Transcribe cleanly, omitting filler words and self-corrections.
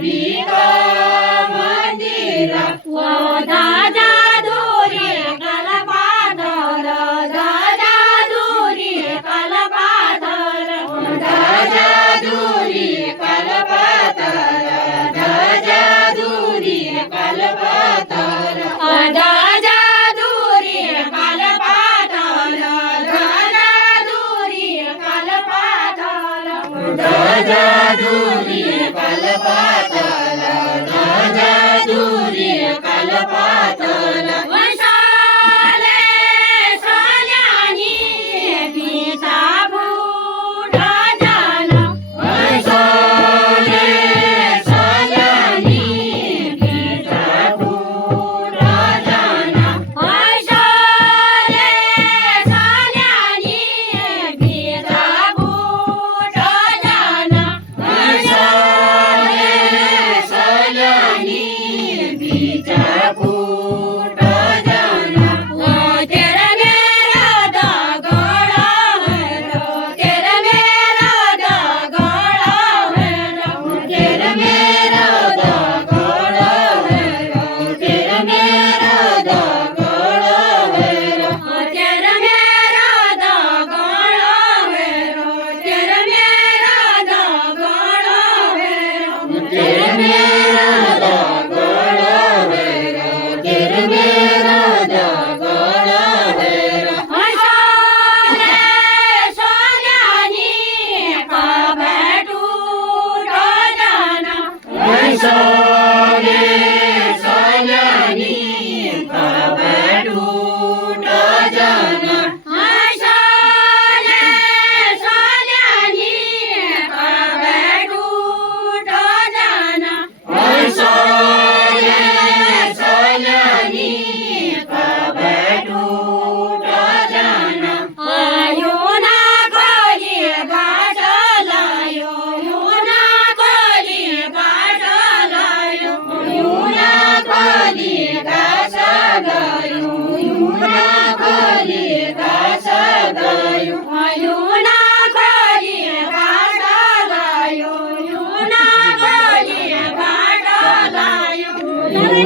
देवी का मंदिर दादा दूरी कल्पाधर दादा दूरी कल्पाधर दादा दूरी कल्पाधर दादा दूरी कल्पाधर दादा दूरी कल्पाधर दादा दूरी कल्पाधर दादा दूरी कल्पाधर दादा दूरी कल्पाधर वंशाले सोल्यानी पिता बुडा झाला वंशाले सोल्यानी पिता बुडा झाला वंशाले सोल्यानी पिता बुडा झाला वंशाले सोल्यानी पिता बुडा झाला ओ तेरा मेरा दगड़ा है रो तेरा मेरा दगड़ा है रो तेरा मेरा दगड़ा है रो तेरा मेरा दगड़ा है रो तेरा मेरा दगड़ा है रो तेरा मेरा दगड़ा है रो तेरा मेरा दगड़ा है रो तेरा मेरा दगड़ा है रो वंशाले सोल्यानी का भेटूटा जाना वंशाले